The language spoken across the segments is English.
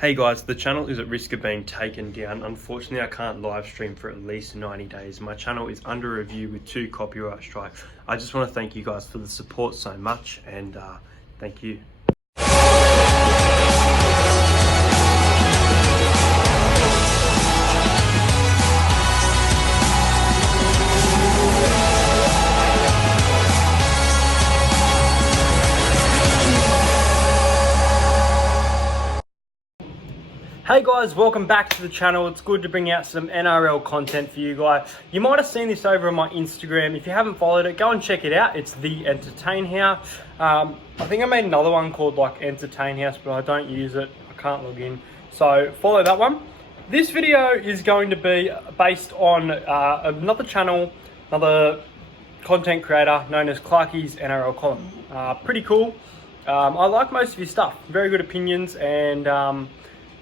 Hey guys, the channel is at risk of being taken down. Unfortunately, I can't live stream for at least 90 days. My channel is under review with 2 copyright strikes. I just want to thank you guys for the support so much, and thank you. Hey guys, welcome back to the channel. It's good to bring out some NRL content for you guys. You might have seen this over on my Instagram. If you haven't followed it, go and check it out. It's The Entertain House. I think I made another one called like Entertain House, but I don't use it. I can't log in. So follow that one. This video is going to be based on another channel, another content creator known as Clarkey's NRL column. Pretty cool. I like most of his stuff. Very good opinions and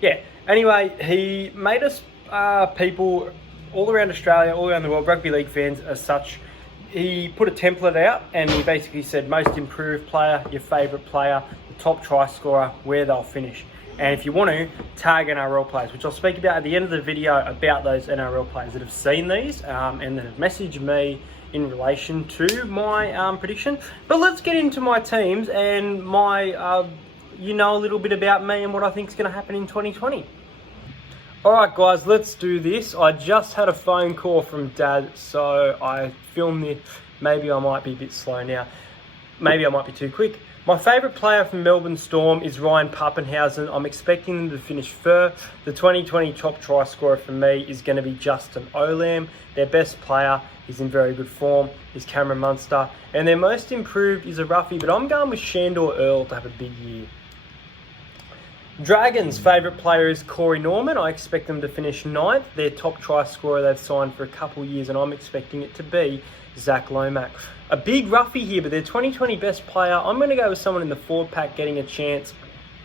yeah. Anyway, he made us people all around Australia, all around the world, rugby league fans as such. He put a template out and he basically said most improved player, your favourite player, the top try scorer, where they'll finish. And if you want to, tag NRL players, which I'll speak about at the end of the video about those NRL players that have seen these and that have messaged me in relation to my prediction. But let's get into my teams and my... you know a little bit about me and what I think is going to happen in 2020. Alright guys, let's do this. I just had a phone call from Dad, so I filmed this. Maybe I might be a bit slow now. Maybe I might be too quick. My favourite player from Melbourne Storm is Ryan Pappenhausen. I'm expecting them to finish first. The 2020 top try scorer for me is going to be Justin Olam. Their best player is in very good form, is Cameron Munster. And their most improved is a roughie, but I'm going with Shandor Earl to have a big year. Dragons' favourite player is Corey Norman. I expect them to finish 9th. Their top try scorer they've signed for a couple of years, and I'm expecting it to be Zach Lomax. A big roughie here, but their 2020 best player, I'm going to go with someone in the forward pack getting a chance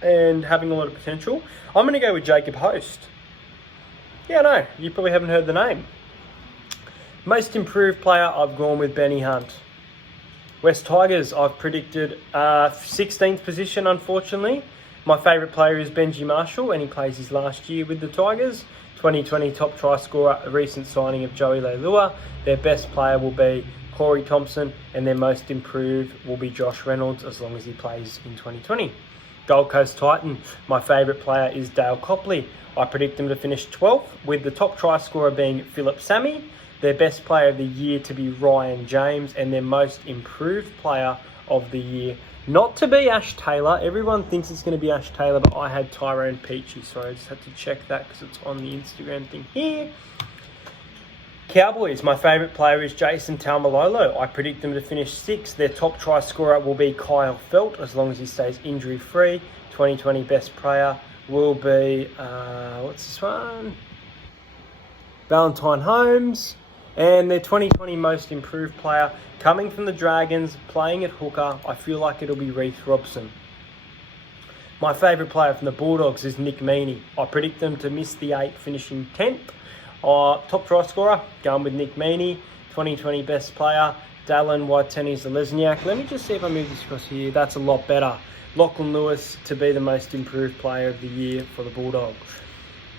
and having a lot of potential. I'm going to go with Jacob Host. Yeah, no, you probably haven't heard the name. Most improved player, I've gone with Benny Hunt. West Tigers, I've predicted 16th position, unfortunately. My favourite player is Benji Marshall, and he plays his last year with the Tigers. 2020 top try scorer, a recent signing of Joey Leilua. Their best player will be Corey Thompson, and their most improved will be Josh Reynolds, as long as he plays in 2020. Gold Coast Titan, my favourite player is Dale Copley. I predict them to finish 12th, with the top try scorer being Philip Sammy. Their best player of the year to be Ryan James, and their most improved player of the year not to be Ash Taylor. Everyone thinks it's going to be Ash Taylor, but I had Tyrone Peachy, so I just had to check that because it's on the Instagram thing here. Cowboys, my favourite player is Jason Taumalolo. I predict them to finish 6th. Their top try scorer will be Kyle Felt, as long as he stays injury-free. 2020 best player will be, what's this one? Valentine Holmes. And their 2020 most improved player, coming from the Dragons, playing at hooker, I feel like it'll be Reece Robson. My favourite player from the Bulldogs is Nick Meaney. I predict them to miss the 8, finishing 10th. Top try scorer, going with Nick Meaney. 2020 best player, Dallin Waiteni-Zelezniak. Let me just see if I move this across here. That's a lot better. Lachlan Lewis to be the most improved player of the year for the Bulldogs.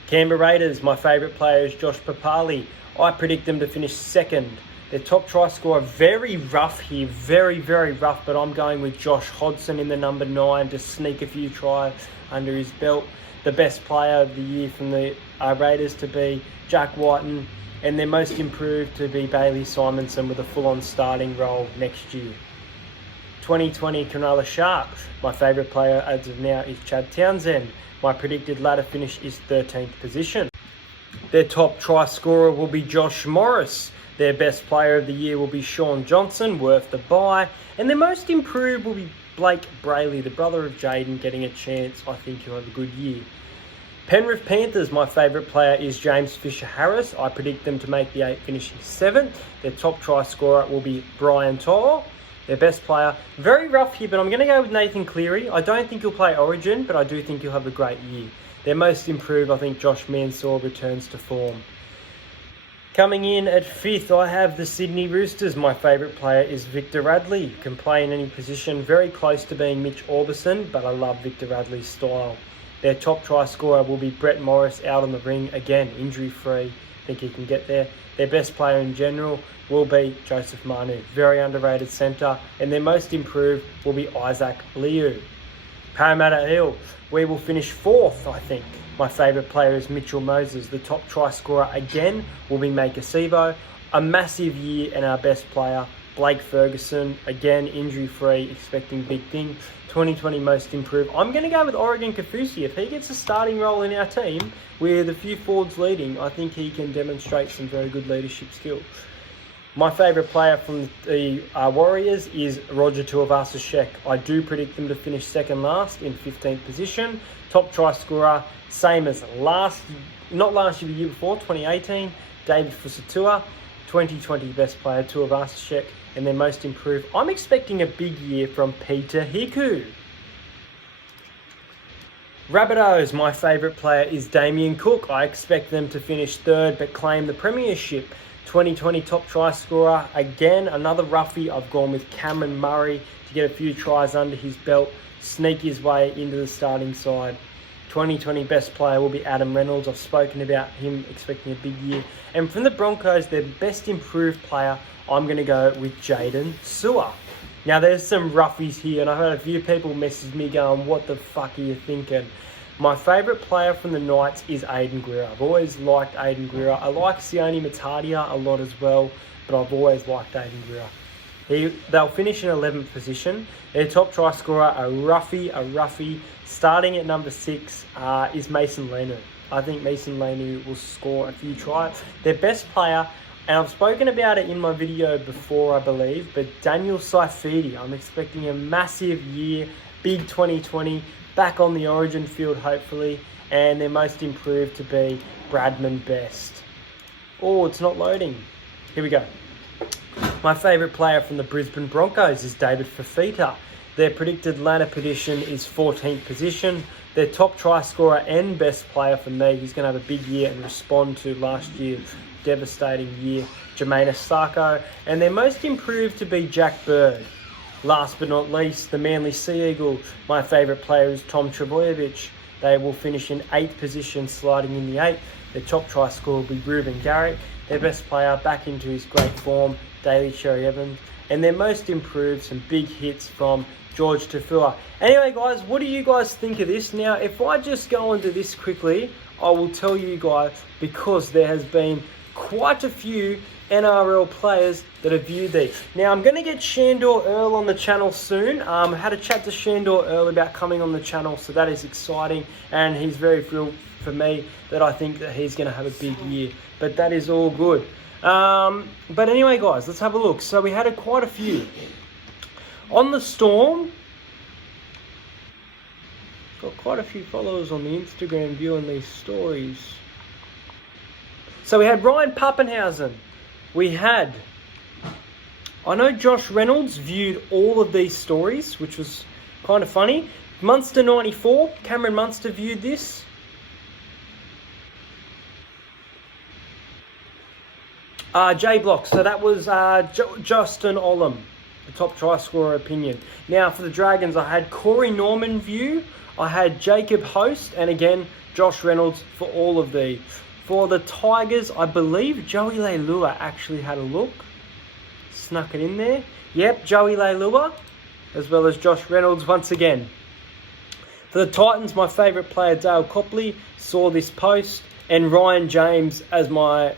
Canberra Raiders, my favourite player is Josh Papali. I predict them to finish 2nd. Their top try scorer, very rough here, very, very rough, but I'm going with Josh Hodgson in the number 9 to sneak a few tries under his belt. The best player of the year from the Raiders to be Jack Whiten, and their most improved to be Bailey Simonson with a full-on starting role next year. 2020 Cronulla Sharks, my favourite player as of now is Chad Townsend. My predicted ladder finish is 13th position. Their top try scorer will be Josh Morris. Their best player of the year will be Sean Johnson, worth the buy. And their most improved will be Blake Brayley, the brother of Jaden, getting a chance. I think he'll have a good year. Penrith Panthers, my favourite player is James Fisher-Harris. I predict them to make the 8, finishing 7th. Their top try scorer will be Brian Toll. Their best player, very rough here, but I'm going to go with Nathan Cleary. I don't think he'll play Origin, but I do think he'll have a great year. Their most improved, I think Josh Mansour returns to form. Coming in at 5th, I have the Sydney Roosters. My favourite player is Victor Radley. Can play in any position, very close to being Mitch Orbison, but I love Victor Radley's style. Their top try scorer will be Brett Morris out on the ring. Again, injury-free. I think he can get there. Their best player in general will be Joseph Manu. Very underrated centre. And their most improved will be Isaac Liu. Parramatta Hill, we will finish 4th, I think. My favourite player is Mitchell Moses. The top try scorer again will be Maker Sivo. A massive year, and our best player, Blake Ferguson. Again, injury-free, expecting big things. 2020 most improved. I'm going to go with Oregon Kaufusi. If he gets a starting role in our team with a few forwards leading, I think he can demonstrate some very good leadership skills. My favourite player from the Warriors is Roger Tuivasa-Sheck. I do predict them to finish second last in 15th position. Top try scorer, same as not last year, the year before, 2018, David Fusatua. 2020 best player, Tuivasa-Sheck. And their most improved, I'm expecting a big year from Peter Hiku. Rabbitohs, my favourite player is Damien Cook. I expect them to finish 3rd but claim the premiership. 2020 top try scorer. Again, another roughie. I've gone with Cameron Murray to get a few tries under his belt, sneak his way into the starting side. 2020 best player will be Adam Reynolds. I've spoken about him, expecting a big year. And from the Broncos, their best improved player, I'm going to go with Jaden Sewer. Now, there's some roughies here, and I've had a few people message me going, what the fuck are you thinking? My favourite player from the Knights is Aiden Guerra. I've always liked Aiden Guerra. I like Sione Matadia a lot as well, but I've always liked Aiden Guerra. They'll finish in 11th position. Their top try scorer, a roughie, starting at number 6, is Mason Lenu. I think Mason Lenu will score a few tries. Their best player, and I've spoken about it in my video before, I believe, but Daniel Saifidi. I'm expecting a massive year, big 2020, back on the Origin field hopefully, and their most improved to be Bradman Best. Oh, it's not loading. Here we go. My favourite player from the Brisbane Broncos is David Fafita. Their predicted ladder position is 14th position. Their top try scorer and best player for me, who's going to have a big year and respond to last year's devastating year, Jermaine Sarko. And their most improved to be Jack Bird. Last but not least, the Manly Sea Eagle. My favourite player is Tom Trebojevic. They will finish in 8th position, sliding in the 8th. Their top try scorer will be Ruben Garrick. Their best player back into his great form, Daly Cherry Evans. And their most improved, some big hits from George Tafua. Anyway, guys, what do you guys think of this? Now, if I just go into this quickly, I will tell you guys, because there has been quite a few NRL players that have viewed these. Now, I'm going to get Shandor Earl on the channel soon. I had a chat to Shandor Earl about coming on the channel, so that is exciting, and he's very thrilled for me that I think that he's going to have a big year. But that is all good. But anyway, guys, let's have a look. So we had quite a few. On the Storm, got quite a few followers on the Instagram viewing these stories. So we had Ryan Pappenhausen. I know Josh Reynolds viewed all of these stories, which was kind of funny. Munster 94, Cameron Munster viewed this. J Block, so that was Justin Olam, the top try scorer opinion. Now for the Dragons, I had Corey Norman view, I had Jacob Host, and again, Josh Reynolds for all of these. For the Tigers, I believe Joey Leilua actually had a look. Snuck it in there. Yep, Joey Leilua, as well as Josh Reynolds once again. For the Titans, my favourite player, Dale Copley, saw this post. And Ryan James as my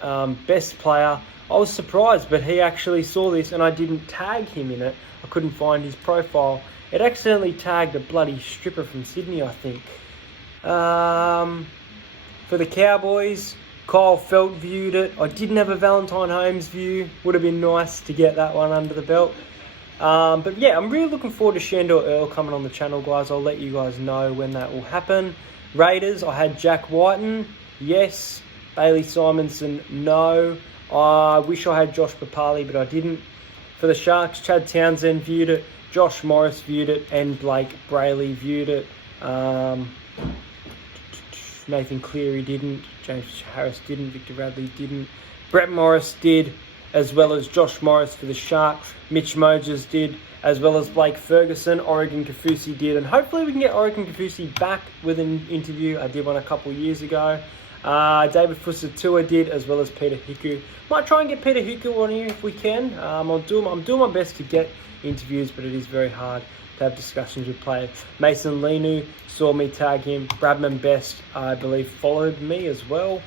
best player. I was surprised, but he actually saw this and I didn't tag him in it. I couldn't find his profile. It accidentally tagged a bloody stripper from Sydney, I think. For the Cowboys, Kyle Felt viewed it. I didn't have a Valentine Holmes view. Would have been nice to get that one under the belt. But yeah, I'm really looking forward to Shandor Earl coming on the channel, guys. I'll let you guys know when that will happen. Raiders, I had Jack Whiten. Yes. Bailey Simonson, no. I wish I had Josh Papali, but I didn't. For the Sharks, Chad Townsend viewed it. Josh Morris viewed it. And Blake Brayley viewed it. Nathan Cleary didn't. James Harris didn't. Victor Radley didn't. Brett Morris did. as well as Josh Morris for the Sharks. Mitch Moses did, as well as Blake Ferguson. Oregon Kaufusi did, and hopefully we can get Oregon Kaufusi back with an interview. I did one a couple years ago. David Fusatua did, as well as Peter Hiku. Might try and get Peter Hiku on here if we can. I'm doing my best to get interviews, but it is very hard to have discussions with players. Mason Linu saw me tag him. Bradman Best, I believe, followed me as well.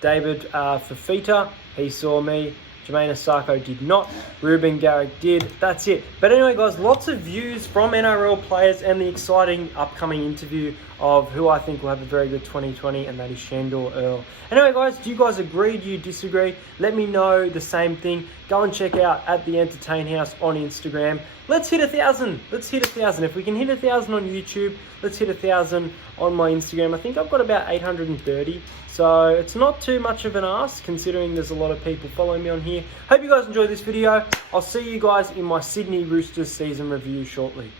David Fafita, he saw me. Jermaine Asako did not. Ruben Garrick did. That's it. But anyway, guys, lots of views from NRL players and the exciting upcoming interview of who I think will have a very good 2020, and that is Shandor Earl. Anyway, guys, do you guys agree? Do you disagree? Let me know the same thing. Go and check out at the Entertain House on Instagram. Let's hit 1,000. Let's hit 1,000. If we can hit 1,000 on YouTube, let's hit 1,000 on my Instagram. I think I've got about 830. So it's not too much of an ask, considering there's a lot of people following me on here. Hope you guys enjoyed this video. I'll see you guys in my Sydney Roosters season review shortly.